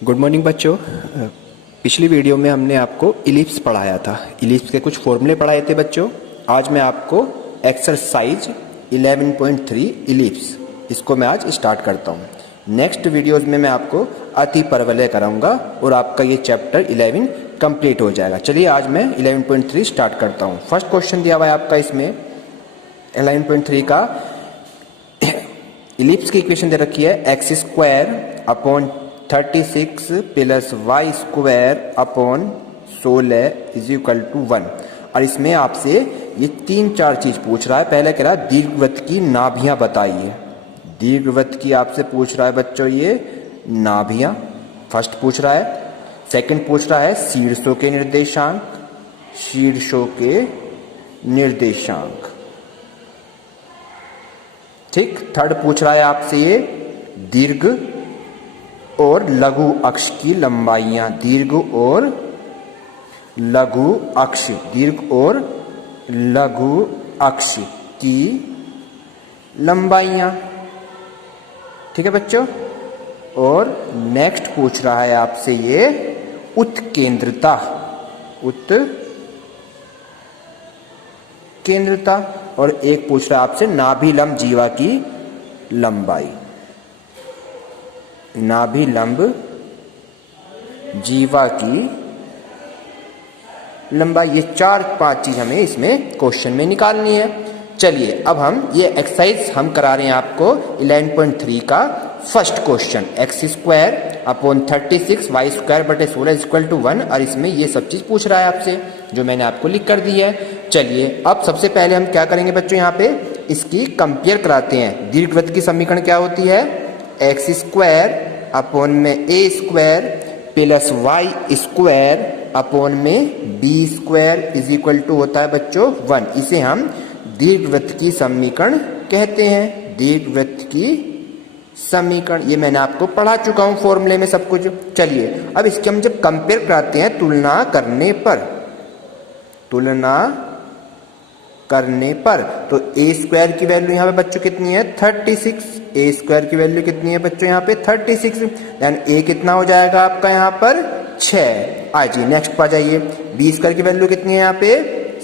Good morning बच्चों। पिछली video में हमने आपको इलिप्स पढ़ाया था। इलिप्स के कुछ फॉर्मूले पढ़ाए थे बच्चों। आज मैं आपको एक्सरसाइज 11.3 इलिप्स इसको मैं आज स्टार्ट करता हूँ। नेक्स्ट वीडियोस में मैं आपको अति परवलय कराऊंगा और आपका ये चैप्टर 11 कंप्लीट हो जाएगा। चलिए आज मैं 11.3 स्टार्ट करता हूँ। फर्स्ट क्वेश्चन दिया हुआ है आपका इसमें 11.3 का इलिप्स की इक्वेशन दे रखी है x square upon 36 plus y square upon 16 is equal to 1। और इसमें आपसे ये 3-4 चीज पूछ रहा है। पहले कह रहा है दीर्घवृत्त की नाभियां बताइए। दीर्घवृत्त की आपसे पूछ रहा है बच्चों ये नाभियां फर्स्ट पूछ रहा है। सेकंड पूछ रहा है शीर्षों के निर्देशांक, शीर्षों के निर्देशांक, ठीक। थर्ड पूछ रहा है आपसे ये दीर्घ और लघु अक्ष की लंबाइयां, दीर्घ और लघु अक्ष, दीर्घ और लघु अक्ष की लंबाइयां, ठीक है बच्चों। और नेक्स्ट पूछ रहा है आपसे ये उत्केंद्रता, उत्केंद्रता। और एक पूछ रहा है आपसे नाभिलंब जीवा की लंबाई, नाभिलंब जीवा की लंबाई। ये 4-5 चीज हमें इसमें क्वेश्चन में निकालनी है। चलिए अब हम ये एक्सरसाइज हम करा रहे हैं आपको 11.3 का first question x square upon 36 y square बटे 16 इक्वल टू 1। और इसमें ये सब चीज पूछ रहा है आपसे जो मैंने आपको लिख कर दी है। चलिए अब सबसे पहले हम क्या करेंगे बच्चों, यहाँ पे इसकी कंपेयर कराते हैं। दीर्घवृत्त की समीकरण क्या होती है, एक्स स्क्वायर अपॉन में a square plus y square upon में b square is equal to होता है बच्चों 1। इसे हम दीर्घवृत्त की समीकरण कहते हैं। दीर्घवृत्त की समीकरण ये मैंने आपको पढ़ा चुका हूं फॉर्मूले में सब कुछ। चलिए अब इसके हम जब कंपेयर कराते हैं तुलना करने पर तो ए स्क्वायर की वैल्यू यहाँ पे बच्चों कितनी है 36, ए स्क्वायर की वैल्यू कितनी है बच्चों यहाँ पे 36, देन ए कितना हो जाएगा आपका यहाँ पर 6। आइए नेक्स्ट पर जाइए, बी स्क्वायर की वैल्यू कितनी है यहाँ पे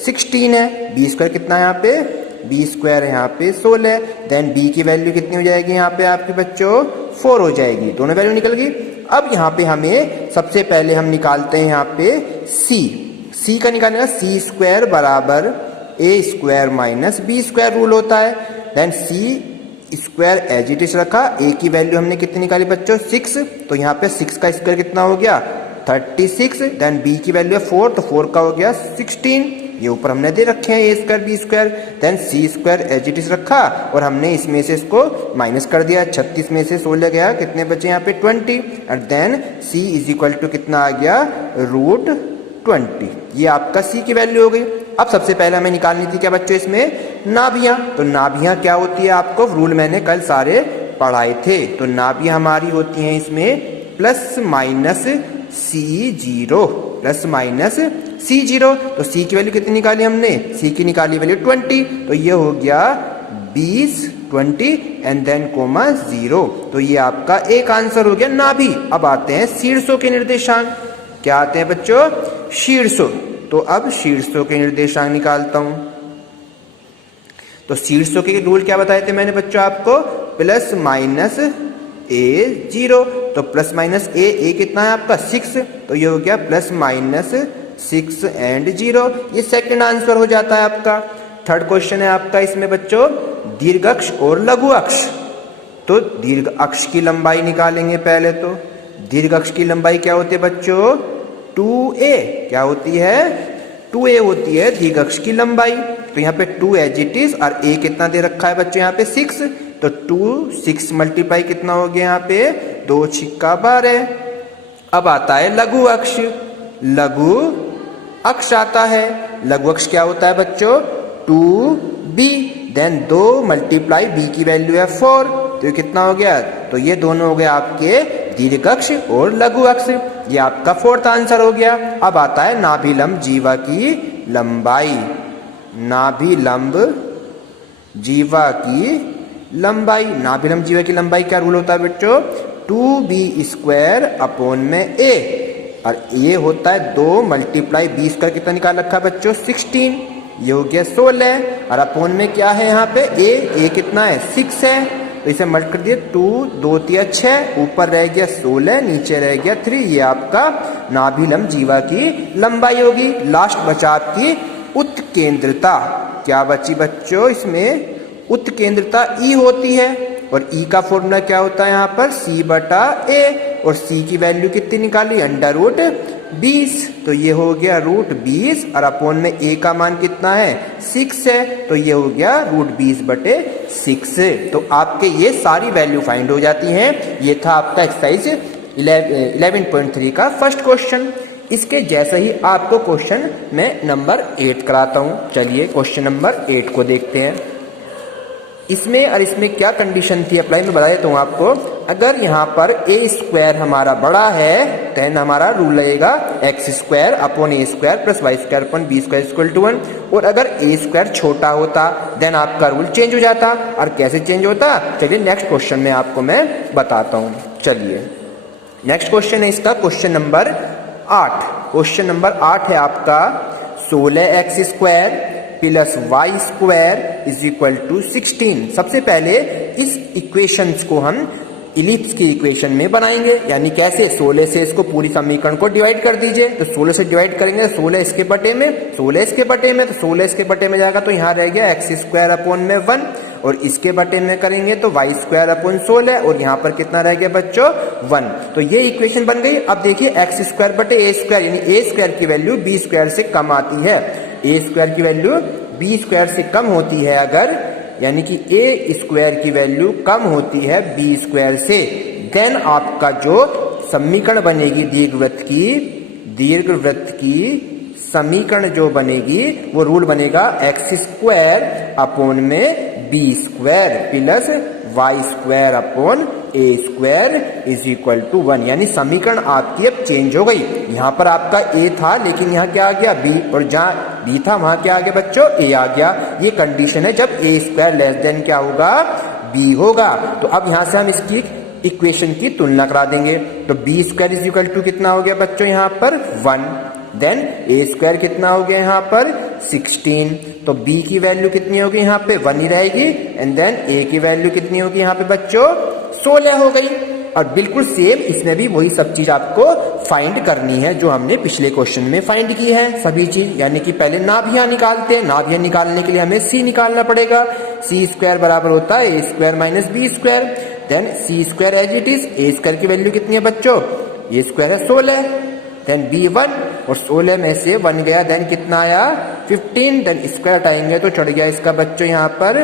16 है, बी स्क्वायर कितना है यहाँ पे बी स्क्वायर यहाँ पे 16, देन बी की वैल्यू कितनी हो जाएगी यहाँ पे आपकी बच्चों 4 हो जाएगी। दोनों वैल्यू निकल गई। अब यहाँ पे हमें सबसे पहले हम निकालते हैं यहाँ पे सी का निकालना, सी स्क्वायर बराबर a square minus b square rule होता है। Then c square as it is रखा, ए की वैल्यू हमने कितनी निकाली बच्चों 6, तो यहाँ पे 6 का स्क्वायर कितना हो गया 36, देन बी की वैल्यू है 4, तो 4 का हो गया 16। ये ऊपर हमने दे रखे हैं a square b square, then c square as it is रखा और हमने इसमें से इसको माइनस कर दिया। 36 में से 16 गया, कितने बचे यहाँ पे 20, और then c is equal to कितना आ गया √20। ये आपका सी की वैल्यू हो गई। अब सबसे पहले हमें निकालनी थी क्या बच्चों इसमें नाभियां। तो नाभियां क्या होती है आपको रूल मैंने कल सारे पढ़ाए थे। तो नाभियां हमारी होती हैं इसमें plus minus C0, plus minus C0। तो C की वैल्यू कितनी निकाली हमने, C की निकाली वैल्यू 20, तो ये हो गया 20, 20 एंड देन कोमा 0। तो ये आपका एक आंसर हो गया नाभि। अब आते हैं शीर्षों के निर्देशांक। क्या आते हैं बच्चों शीर्षों। तो अब शीर्षों के निर्देशांक निकालता हूं। तो शीर्षों के रूल क्या बताए थे मैंने बच्चों आपको, प्लस माइनस A0। तो प्लस माइनस ए कितना है आपका 6, तो ये हो गया प्लस माइनस 6 एंड 0। ये सेकंड आंसर हो जाता है आपका। थर्ड क्वेश्चन है आपका इसमें बच्चों दीर्घ अक्ष और लघु अक्ष। तो दीर्घ अक्ष की लंबाई निकालेंगे पहले। तो दीर्घ अक्ष की लंबाई क्या होती है बच्चों 2a, क्या होती है 2a होती है दीर्घ अक्ष की लंबाई। तो यहाँ पे 2 एज इट इज और a कितना दे रखा है बच्चों यहाँ पे 6, तो 2 6 मल्टीप्लाई कितना हो गया यहाँ पे 2 छिक्का 12। अब आता है लघु अक्ष। लघु अक्ष आता है, लघु अक्ष क्या होता है बच्चों 2b, देन 2 मल्टीप्लाई b की वैल्यू है 4, तो ये कितना हो गया, तो ये दोनों हो गए आपके दीर्घ अक्ष और लघु अक्ष। ये आपका फोर्थ आंसर हो गया। अब आता है नाभिलंब जीवा की लंबाई। नाभिलंब जीवा की लंबाई, नाभिलंब जीवा की लंबाई क्या रूल होता है बच्चों 2b² अपॉन में a, और ये होता है 2 मल्टीप्लाई 20 का कितना निकाल रखा है बच्चों 16, ये हो गया 16, और अपॉन में क्या है यहाँ पे a कितना है 6 है, तो इसे मल्ट कर दिया 2 2 3 6, ऊपर रह गया 16, नीचे रह गया 3, ये आपका नाभिलंब जीवा की लंबाई होगी। लास्ट बचा आपकी उत्केंद्रता, क्या बची बच्चों इसमें उत्केंद्रता E होती है, और E का फॉर्मूला क्या होता है यहाँ पर C/A, और C की वैल्यू कितनी निकाली √20, तो ये हो गया √20, और अपॉन में A का मान कितना है 6 है, तो ये हो गया √20/6। तो आपके ये सारी वैल्यू फाइंड हो जाती हैं। ये था आपका एक्सरसाइज 11.3 का फर्स्ट क्वेश्चन। इसके जैसे ही आपको क्वेश्चन मैं नंबर 8 कराता हूं। चलिए क्वेश्चन नंबर 8 को देखते हैं। इसमें और इसमें क्या कंडीशन थी अप्लाई, मैं बता देता हूँ आपको। अगर यहाँ पर a² हमारा बड़ा है देन हमारा रूल लगेगा x² upon a² plus y² upon b² = 1, और अगर a² छोटा होता देन आपका रूल चेंज हो जाता। और कैसे चेंज होता, चलिए नेक्स्ट क्वेश्चन में आपको मैं बताता हूँ। चलिए नेक्स्ट क्वेश्चन है इसका क्वेश्चन नंबर 8। क्वेश्चन नंबर 8 है आपका 16x² प्लस y² = 16। सबसे पहले इस इक्वेशंस को हम इलिप्स की इक्वेशन में बनाएंगे, यानी कैसे 16 से इसको पूरी समीकरण को डिवाइड कर दीजिए। तो 16 से डिवाइड करेंगे 16 इसके बटे में, 16 इसके बटे में, तो 16 इसके बटे में जाएगा तो यहाँ रह गया x² अपॉन में 1, और इसके बटे में करेंगे तो y² अपॉन 16, और यहाँ पर कितना रह गया बच्चों 1। तो ये इक्वेशन बन गई। अब देखिए x² बटे a², यानी a² की वैल्यू b² से कम आती है, a² की वैल्यू b² से कम होती है अगर, यानी कि a² की वैल्यू कम होती है b² से, देन आपका जो समीकरण बनेगी दीर्घवृत्त की समीकरण जो बनेगी वो रूल बनेगा x² अपॉन में b² plus y² upon a² = 1, यानी समीकरण आपकी अब चेंज हो गई। यहाँ पर आपका a था लेकिन यहाँ क्या आ गया b, और जहाँ b था वहां क्या आ गया बच्चों a आ गया। ये कंडीशन है जब a² लेस देन क्या होगा b होगा। तो अब यहाँ से हम इसकी इक्वेशन की तुलना करा देंगे, तो b² = कितना हो गया बच्चों यहाँ पर 1, देन a² कितना हो गया यहाँ पर 16, तो b की वैल्यू कितनी होगी यहाँ पे 1 ही रहेगी, एंड देन a की वैल्यू कितनी होगी यहाँ पे बच्चों 16 हो गई। और बिल्कुल सेम इसमें भी वही सब चीज आपको फाइंड करनी है जो हमने पिछले क्वेश्चन में फाइंड की है सभी चीज, यानी कि पहले नाभियां निकालते हैं। नाभियां निकालने के लिए हमें c निकालना पड़ेगा, c² बराबर होता है a² minus b², then c² as it is, a² की वैल्यू कितनी है बच्चों a² है 16, देन b1, और 16 में से 1 गया देन कितना आया 15, देन स्क्वायर हटाएंगे तो चढ़ गया इसका बच्चों यहाँ पर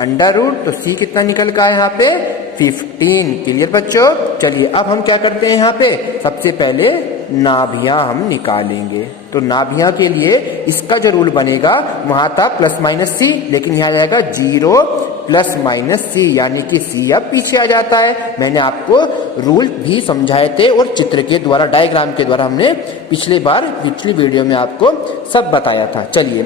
√, तो c कितना निकल का यहाँ पे 15। क्लियर बच्चों। चलिए अब हम क्या करते हैं यहाँ पे, सबसे पहले नाभियां हम निकालेंगे। तो नाभियां के लिए इसका जो रूल बनेगा वहां था +-c, लेकिन यहाँ जाएगा 0 +-c, यानी कि c अब पीछे आ जाता है। मैंने आपको रूल भी समझाए थे और चित्र के द्वारा डायग्राम के द्वारा हमने पिछली वीडियो में आपको सब बताया था। चलिए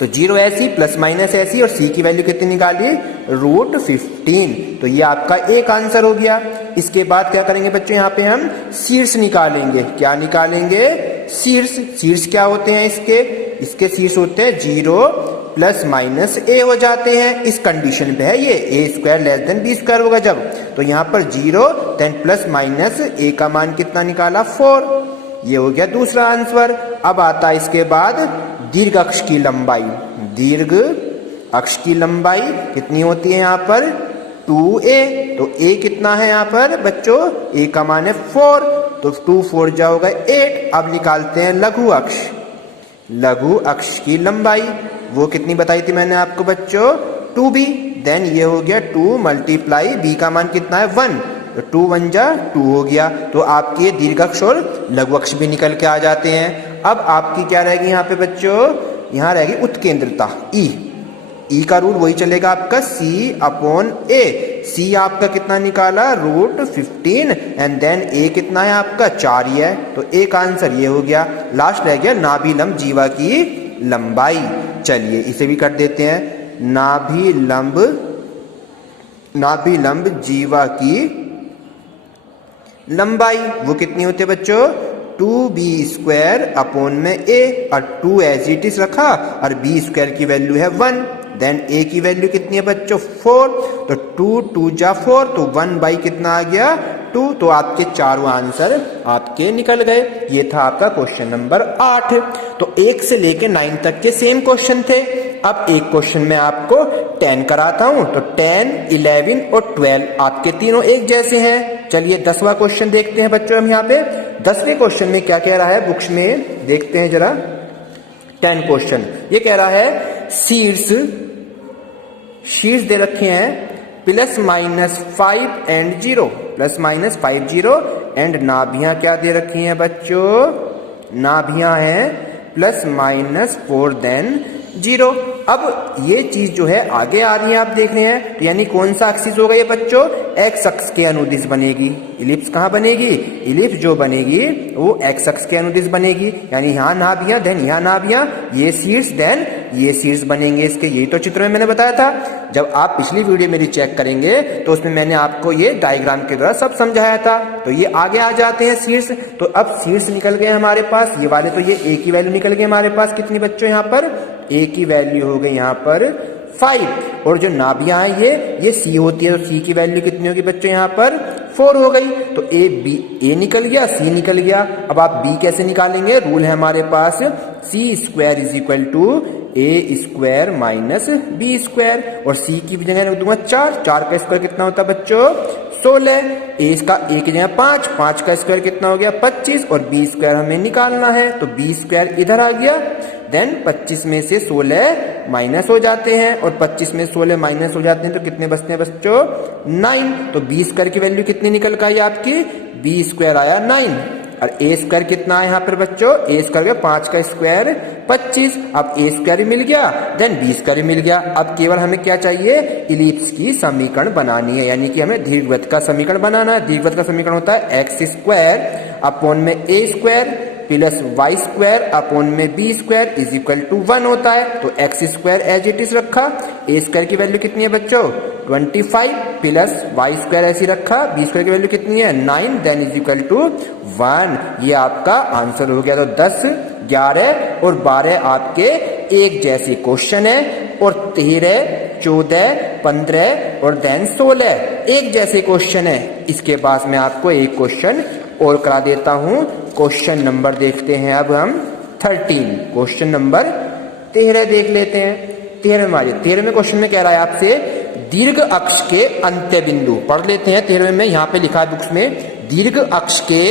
तो 0 ऐसी +- ऐसी, और c की वैल्यू कितनी निकाली √15, तो ये आपका एक आंसर हो गया। इसके बाद क्या करेंगे बच्चों, यहाँ पे हम शीर्ष निकालेंगे। क्या निकालेंगे शीर्ष क्या होते हैं इसके शीर्ष होते हैं 0 +-a हो जाते हैं। इस कंडीशन पे है ये a² लेस देन b² होगा जब, तो यहाँ पर 0 देन +- a का मान कितना निकाला 4, ये हो गया दूसरा आंसर। अब आता है इसके बाद दीर्घ अक्ष की लंबाई। दीर्घ अक्ष की लंबाई कितनी होती है यहाँ पर 2a, तो a कितना है यहाँ पर बच्चों a का मान है 4, तो 2 4 जाओगा 8। अब निकालते हैं लघु अक्ष की लंबाई, वो कितनी बताई थी मैंने आपको बच्चों 2b, देन ये हो गया 2 × b का मान कितना है 1, तो 2 1 जा 2 हो गया। तो आपके दीर्घ अक्ष और लघु अक्ष भी निकल के आ जाते हैं। अब आपकी क्या रहेगी यहाँ पे बच्चों, यहाँ रहेगी उत्केंद्रता E का रूल वही चलेगा आपका c/a। c आपका कितना निकाला √15, एंड देन a कितना है आपका 4 ही है, तो एक आंसर ये हो गया। लास्ट रह गया नाभिलंब जीवा की लंबाई। चलिए इसे भी कर देते हैं, नाभिलंब जीवा की लंबाई वो कितनी होती है बच्चों 2b² अपॉन में a, और 2 एज इट इज रखा और b² की वैल्यू है 1, देन a की वैल्यू कितनी है बच्चों 4, तो 2 जा 4, तो 1 कितना आ गया 2, तो आपके चारों आंसर आपके निकल गए। ये था आपका क्वेश्चन नंबर 8। तो 1 से लेके 9 तक के सेम क्वेश्चन थे। अब एक क्वेश्चन में आपको 10 कराता हूं, तो 10, 11 और 12 आपके तीनों एक जैसे हैं। चलिए 10वां क्वेश्चन देखते हैं बच्चों। हम यहाँ पे 10वें क्वेश्चन में क्या कह रहा है बुक्स में देखते हैं जरा। 10 क्वेश्चन ये कह रहा है शीर्ष दे रखे हैं +-5 एंड 0, +-5 0, एंड नाभियां क्या दे रखी हैं बच्चों, नाभियां हैं +-4 देन 0। अब ये चीज जो है आगे आ रही है, आप देख रहे हैं, तो यानी कौन सा एक्सिस होगा ये बच्चों, एक्स अक्ष के अनुदिश बनेगी। इलिप्स कहाँ बनेगी, इलिप्स जो बनेगी वो एक्स अक्ष के अनुदिश बनेगी, यानी यहाँ नाभियां देन यहाँ नाभियां, ये शीर्ष देन ये शीर्ष बनेंगे इसके। यही तो चित्र में मैंने बताया था। जब आप पिछली वीडियो मेरी चेक करेंगे तो उसमें मैंने आपको ये डायग्राम के द्वारा सब समझाया था। तो ये आगे आ जाते हैं शीर्ष। तो अब शीर्ष निकल गए हमारे पास ये वाले, तो ये ए की वैल्यू निकल गई हमारे पास कितनी बच्चों, यहाँ पर ए की वैल्यू हो गई यहाँ पर 5, और जो नाभियां है ये सी होती है, तो सी की वैल्यू कितनी होगी बच्चों यहाँ पर 4 हो गई। तो ए निकल गया, सी निकल गया। अब आप बी कैसे निकालेंगे, रूल है हमारे पास C² = A² - B², और सी की जगह रख दूंगा 4 का स्क्वायर कितना होता है बच्चों 16, ए की जगह 5 का स्क्वायर कितना हो गया 25, और B² हमें निकालना है, तो B² इधर आ गया। देन 25 में से 16 माइनस हो जाते हैं, और 25 में 16 माइनस हो जाते हैं, तो कितने बचते हैं बच्चों 9। तो B² की वैल्यू कितनी निकल कर आई आपकी, B² आया 9, और A² कितना है यहाँ पर बच्चों, A² 5 का स्क्वायर 25। अब A² मिल गया, देन B² मिल गया। अब केवल हमें क्या चाहिए, इलिप्स की समीकरण बनानी है, यानी कि हमें दीर्घवृत्त का समीकरण बनाना है। दीर्घवृत्त का समीकरण होता है x² अपॉन में A² +y² अपॉन में B² = 1 होता है। तो x² एज इट इज रखा, A² की वैल्यू कितनी है बच्चों 25, +y² ऐसी रखा, B² की वैल्यू कितनी है 9, देन = 1। ये आपका आंसर हो गया। तो 10, 11 और 12 आपके एक जैसे क्वेश्चन है, और 13, 14, 15 और देन 16 एक जैसे क्वेश्चन है। इसके बाद मैं आपको एक क्वेश्चन और करा देता हूं। क्वेश्चन नंबर देखते हैं अब हम 13, क्वेश्चन नंबर 13 देख लेते हैं। 13वें क्वेश्चन में कह रहा है आपसे दीर्घ अक्ष के अंत्य बिंदु, पढ़ लेते हैं। 13वें में यहाँ पे लिखा है बुक्स में, दीर्घ अक्ष के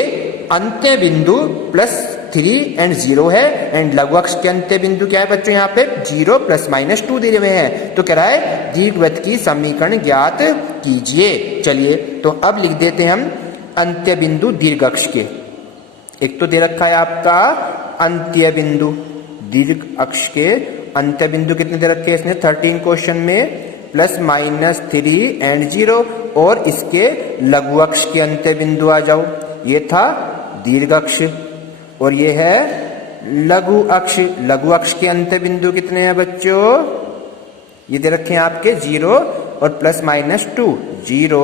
अंत्य बिंदु +3 एंड 0 है, एंड लघु अक्ष के अंत्य बिंदु क्या है बच्चों यहाँ पे 0 +-2 दिए हुए हैं। तो कह रहा है दीर्घवृत्त की समीकरण ज्ञात कीजिए। चलिए तो अब लिख देते हैं हम अंत्य बिंदु दीर्घ अक्ष के। एक तो दे रखा है आपका अंत्य बिंदु, दीर्घ अक्ष के अंत्य बिंदु कितने दे रखे हैं इसने 13 क्वेश्चन में, +-3 एंड 0, और इसके लघु अक्ष के अंत्य बिंदु आ जाओ। ये था दीर्घ अक्ष और ये है लघु अक्ष। लघु अक्ष के अंत्य बिंदु कितने हैं बच्चों, ये दे रखे हैं आपके 0 और +-2, 0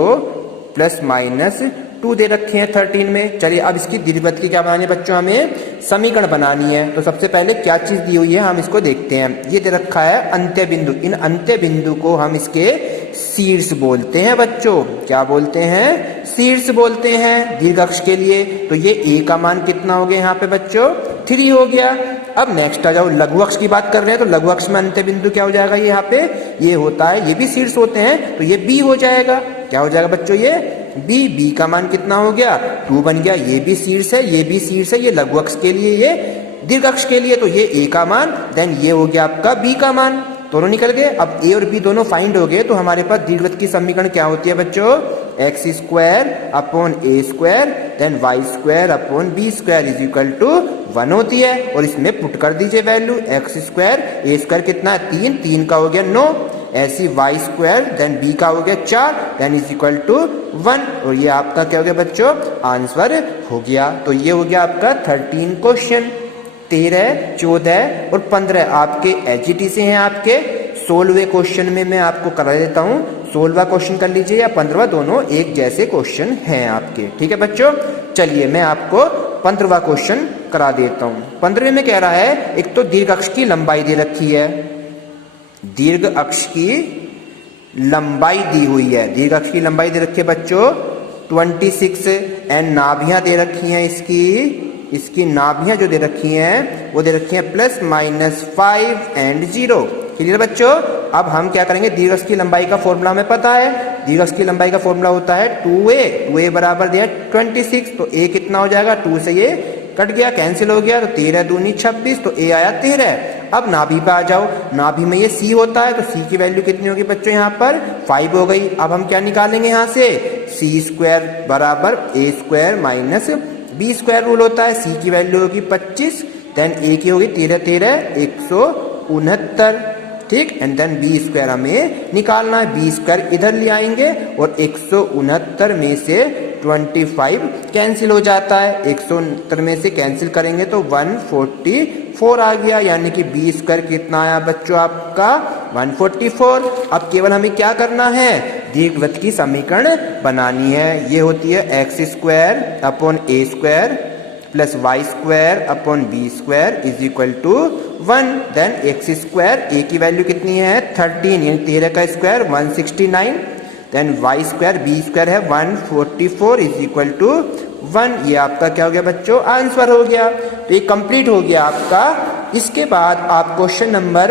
+-2 दे रखे हैं 13 में। चलिए अब इसकी दीर्घवृत्त की क्या बनानी है बच्चों, हमें समीकरण बनानी है। तो सबसे पहले क्या चीज दी हुई है हम इसको देखते हैं। ये दे रखा है अंत्य बिंदु, इन अंत्य बिंदु को हम इसके शीर्ष बोलते हैं बच्चों। क्या बोलते हैं, शीर्ष बोलते हैं दीर्घ अक्ष के लिए। तो ये ए का मान कितना हो गया यहाँ पे बच्चों 3 हो गया। अब नेक्स्ट आ जाओ, लघु अक्ष की बात कर रहे हैं, तो लघु अक्ष में अंत्य बिंदु क्या हो जाएगा, ये यहाँ पे ये होता है, ये भी शीर्ष होते हैं, तो ये बी हो जाएगा। क्या हो जाएगा बच्चों, ये बी का मान कितना हो गया 2 बन गया। ये भी शीर्ष है, ये भी शीर्ष है, ये लघु अक्ष के लिए, ये दीर्घ अक्ष के लिए, तो ये ए का मान, देन ये हो गया आपका बी का मान, दोनों निकल गए। अब ए और बी दोनों फाइंड हो गए, तो हमारे पास दीर्घवृत्त की समीकरण क्या होती है बच्चों, x² upon A² then y² upon B² = 1 होती है। और इसमें पुट कर दीजिए वैल्यू, x² A² कितना है 3 का हो गया 9, ऐसी y² देन b का हो गया 4 देन = 1, और ये आपका क्या हो गया बच्चों आंसर हो गया। तो ये हो गया आपका 13 क्वेश्चन। 13, 14 और 15 आपके एचजीटी से हैं। आपके 16वें क्वेश्चन में मैं आपको करा देता हूं 16वां क्वेश्चन कर लीजिए या 15वां, दोनों एक जैसे क्वेश्चन हैं आपके। ठीक है बच्चों, चलिए मैं आपको 15वां क्वेश्चन करा देता हूं। 15वें में कह रहा है, एक तो दीर्घ अक्ष की लंबाई दे रखी है, दीर्घ अक्ष की लंबाई दी हुई है, दीर्घ अक्ष की लंबाई दे रखी है बच्चों 26 एंड नाभियां दे रखी हैं इसकी नाभियां जो दे रखी हैं वो दे रखी हैं +-5 एंड 0। क्लियर बच्चों, अब हम क्या करेंगे, दीर्घ अक्ष की लंबाई का फॉर्मूला हमें पता है, दीर्घ अक्ष की लंबाई का फॉर्मूला होता है 2a बराबर दिया 26, तो a कितना हो जाएगा, 2 से ये कट गया, कैंसिल हो गया, तो 13 दूनी 26, तो a आया 13। अब नाभि पे आ जाओ, नाभि में ये c होता है, तो c की वैल्यू कितनी होगी बच्चों, यहाँ पर 5 हो गई। अब हम क्या निकालेंगे यहाँ से, c² बराबर a² माइनस b² रूल होता है, c की वैल्यू होगी 25, देन a की होगी 13 169, ठीक, एंड देन b² हमें निकालना है, b² इधर ले आएंगे और 169 में से 25 कैंसिल हो जाता है, 169 में से कैंसिल करेंगे तो 144 आ गया, यानी कि b² कितना आया बच्चों आपका 144। अब केवल हमें क्या करना है, दीर्घवृत्त की समीकरण बनानी है, ये होती है x² upon a² plus y² upon b² is equal to 1। Then x², a की वैल्यू कितनी है 13, यानी 13 का स्क्वायर 169, देन y² b² है 144 इज इक्वल टू 1। ये आपका क्या हो गया बच्चों, आंसर हो गया। तो ये कंप्लीट हो गया आपका। इसके बाद आप क्वेश्चन नंबर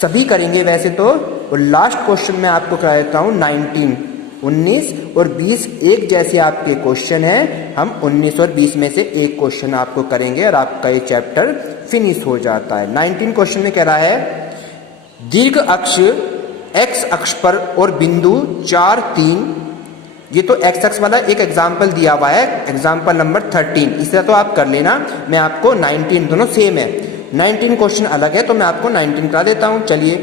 सभी करेंगे वैसे तो, और लास्ट क्वेश्चन में आपको करा देता हूँ 19, 19 और 20 एक जैसे आपके क्वेश्चन हैं, हम 19 और 20 में से एक क्वेश्चन आपको करेंगे और आपका ये चैप्टर फिनिश हो जाता है। 19 क्वेश्चन में कह रहा है, दीर्घ अक्ष x अक्ष पर और बिंदु 4, 3, ये तो x अक्ष वाला एक एग्जाम्पल दिया हुआ है, एग्जाम्पल नंबर 13, इसे तो आप कर लेना, मैं आपको 19 दोनों सेम है, 19 क्वेश्चन अलग है तो मैं आपको 19 करा देता हूं। चलिए,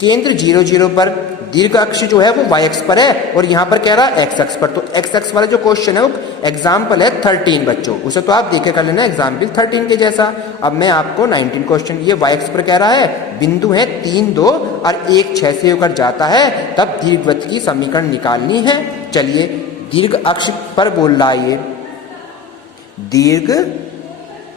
केंद्र 0, 0 पर दीर्घ अक्ष जो है वो y अक्ष पर है और यहाँ पर कह रहा है x अक्ष पर, तो x अक्ष वाला जो क्वेश्चन है वो एग्जाम्पल है 13 बच्चों, उसे तो आप देखे कर लेना एग्जाम्पल 13 के जैसा। अब मैं आपको 19 क्वेश्चन, ये y अक्ष पर कह रहा है, बिंदु है 3, 2 और 1 6 से होकर जाता है, तब दीर्घवृत्त की समीकरण निकालनी है। चलिए, दीर्घ अक्ष पर बोल रहा है, ये दीर्घ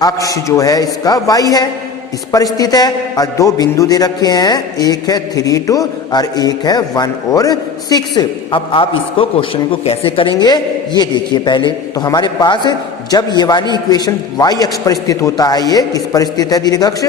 अक्ष जो है इसका y है, इस पर स्थित है और दो बिंदु दे रखे हैं, एक है 3, 2 और एक है 1 और 6। अब आप इसको क्वेश्चन को कैसे करेंगे ये देखिए। पहले तो हमारे पास जब ये वाली इक्वेशन y अक्ष पर स्थित होता है, ये किस पर स्थित है दीर्घ अक्ष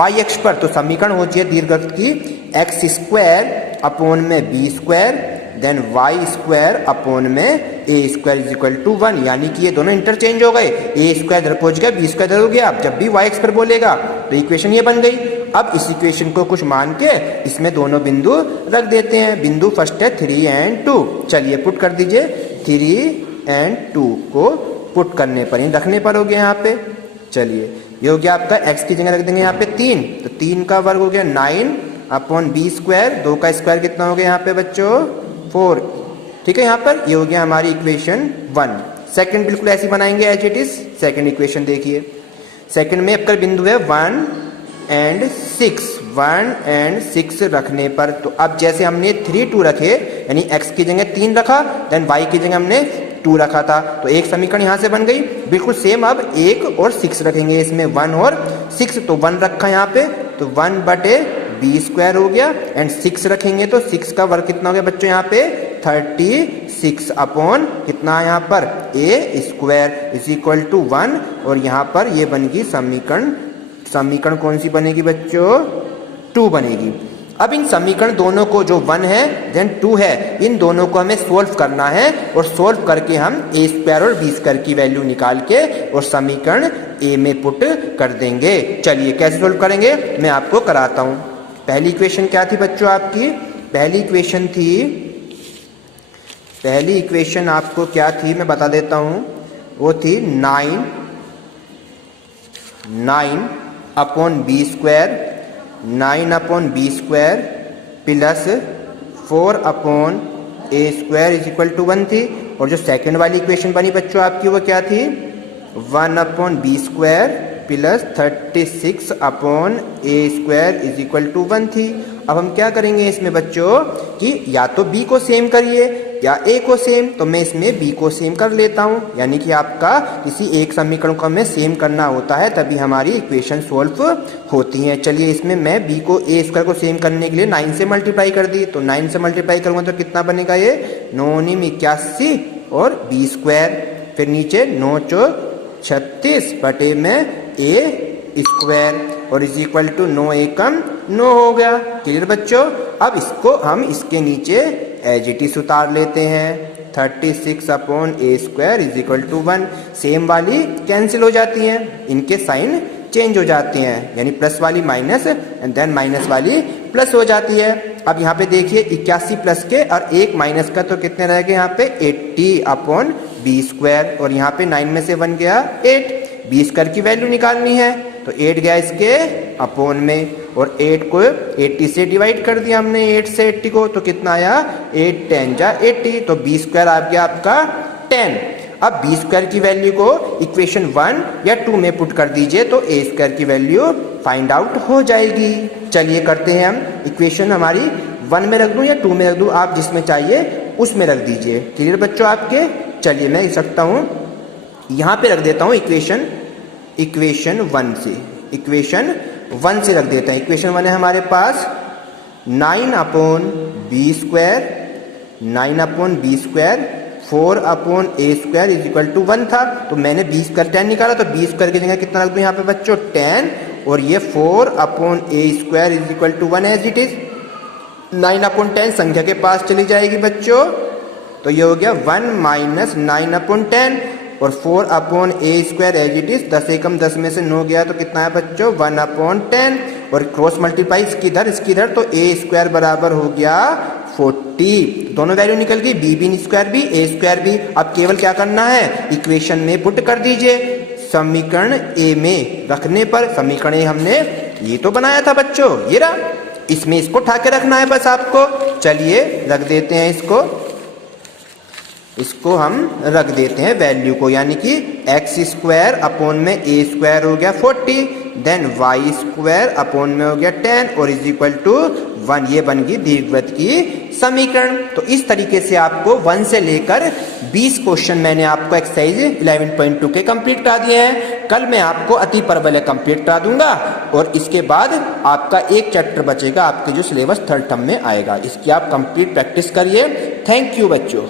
y अक्ष पर, तो समीकरण होती है दीर्घ अक्ष की x² अपॉन में b² देन y² अपॉन में a² इज इक्वल टू 1, यानी कि ये दोनों इंटरचेंज हो गए, a² इधर पहुंच गया, b² इधर हो गया। अब जब भी y अक्ष पर बोलेगा तो इक्वेशन ये बन गई। अब इस इक्वेशन को कुछ मान के इसमें दोनों बिंदु रख देते हैं। बिंदु फर्स्ट है 3 एंड 2, चलिए पुट कर दीजिए, 3 एंड 2 को पुट करने पर ही रखने पर हो गया यहाँ पे। चलिए, ये हो गया आपका x की जगह रख देंगे यहाँ पे 3, तो 3 का वर्ग हो गया 9 अपॉन b², 2 का स्क्वायर कितना हो गया यहाँ पे बच्चों 4, ठीक है। यहाँ पर ये हो गया हमारी इक्वेशन 1। सेकंड बिल्कुल ऐसी बनाएंगे as it is. Second equation देखिए, सेकंड में आपका बिंदु है 1 एंड 6, 1 एंड 6 रखने पर, तो अब जैसे हमने 3, 2 रखे, यानी x की जगह 3 रखा, देन y की जगह हमने 2 रखा था, तो एक समीकरण यहाँ से बन गई। बिल्कुल सेम अब 1 और 6 रखेंगे, इसमें 1 और 6, तो 1 रखा यहाँ पे, तो 1/b² हो गया, एंड 6 रखेंगे तो 6 का वर्ग कितना हो गया बच्चों यहाँ पे 36 अपॉन कितना यहाँ पर a² इज इक्वल टू 1, और यहाँ पर ये बनेगी समीकरण कौन सी बनेगी बच्चों 2 बनेगी। अब इन समीकरण दोनों को, जो 1 है देन 2 है, इन दोनों को हमें सोल्व करना है, और सोल्व करके हम a² और b² की वैल्यू निकाल के और समीकरण a में पुट कर देंगे। चलिए, कैसे सोल्व करेंगे मैं आपको कराता हूं। पहली इक्वेशन क्या थी बच्चों आपकी, पहली इक्वेशन आपको क्या थी मैं बता देता हूं, वो थी 9 upon b² 9 upon b² plus 4 upon a² is equal to 1 थी। और जो सेकंड वाली इक्वेशन बनी बच्चों आपकी वो क्या थी, 1 upon b² plus 36 upon a² is equal to 1 थी। अब हम क्या करेंगे इसमें बच्चों कि या तो b को सेम करिए या a को सेम, तो मैं इसमें b को सेम कर लेता हूँ। यानी कि आपका किसी एक समीकरण को हमें सेम करना होता है तभी हमारी इक्वेशन सोल्व होती है। चलिए इसमें मैं b को a स्क्वायर को सेम करने के लिए 9 से मल्टीप्लाई कर दी, तो 9 से मल्टीप्लाई करूँगा तो कितना बनेगा ये 9 81 और b स्क्वायर, फिर नीचे 9 चौक 36 बटे में a स्क्वायर और इज इक्वल टू 9 एकम 9 हो गया। क्लियर बच्चों। अब इसको हम इसके नीचे एज इट इज उतार लेते हैं 36 upon a square is equal to 1। Same वाली कैंसिल हो जाती हैं, इनके साइन चेंज हो जाते हैं, यानी प्लस वाली माइनस एंड देन माइनस वाली प्लस हो जाती है। अब यहाँ पे देखिए 81 प्लस के और एक माइनस का तो कितने रह गए यहाँ पे 80 अपॉन b स्क्वायर, और यहाँ पे 9 में से 1 गया 8। b स्क्वायर की वैल्यू निकालनी है तो 8 गया इसके अपॉन में, और 8 को 80 से डिवाइड कर दिया हमने 8 से 80 को, तो कितना आया 8 10 जा 80, तो b स्क्वायर आ गया आपका 10। अब b स्क्वायर की वैल्यू को इक्वेशन 1 या 2 में पुट कर दीजिए तो a स्क्वायर की वैल्यू फाइंड आउट हो जाएगी। चलिए करते हैं हम, इक्वेशन हमारी 1 में रख दूं या 2 में रख दूं, आप जिसमें चाहिए उसमें रख दीजिए। क्लियर बच्चों आपके। चलिए मैं लिख सकता हूं, यहां पे रख देता हूं इक्वेशन 1 से, इक्वेशन 1 से रख देता है। इक्वेशन 1 है हमारे पास 9 upon b square 4 upon a square is equal to 1 था, तो मैंने b स्क्वायर 10 निकाला, तो b स्क्वायर की जगह कितना रख दूं यहाँ पे बच्चों 10, और ये 4 upon a square is equal to 1 as it is. 9 upon 10 संख्या के पास चली जाएगी बच्चों, तो ये हो गया 1 माइनस 9 अपॉन 10, और 4 upon a square as it is. 10 एकम 10 में से 9 गया तो कितना है बच्चों 1 अपॉन 10, और क्रॉस मल्टीप्लाई इसकी इधर तो a स्क्वायर बराबर हो गया 40। दोनों वैल्यू निकल गई, b भी स्क्वायर भी a स्क्वायर भी। अब केवल क्या करना है, इक्वेशन में पुट कर दीजिए समीकरण a में रखने पर। समीकरण a हमने ये तो बनाया था बच्चों, ये रहा, इसमें इसको उठा के रखना है बस आपको। चलिए रख देते हैं इसको हम रख देते हैं वैल्यू को, यानी कि x स्क्वायर अपॉन में a स्क्वायर हो गया 40, देन y स्क्वायर अपॉन में हो गया 10 और इज इक्वल टू 1। ये बन गई दीर्घवृत्त की समीकरण। तो इस तरीके से आपको 1 से लेकर 20 क्वेश्चन मैंने आपको एक्सरसाइज 11.2 के कंप्लीट करा दिए हैं। कल मैं आपको अति परवलय कंप्लीट करा दूंगा, और इसके बाद आपका एक चैप्टर बचेगा आपके जो सिलेबस 3rd टर्म में आएगा। इसकी आप कंप्लीट प्रैक्टिस करिए। थैंक यू बच्चों।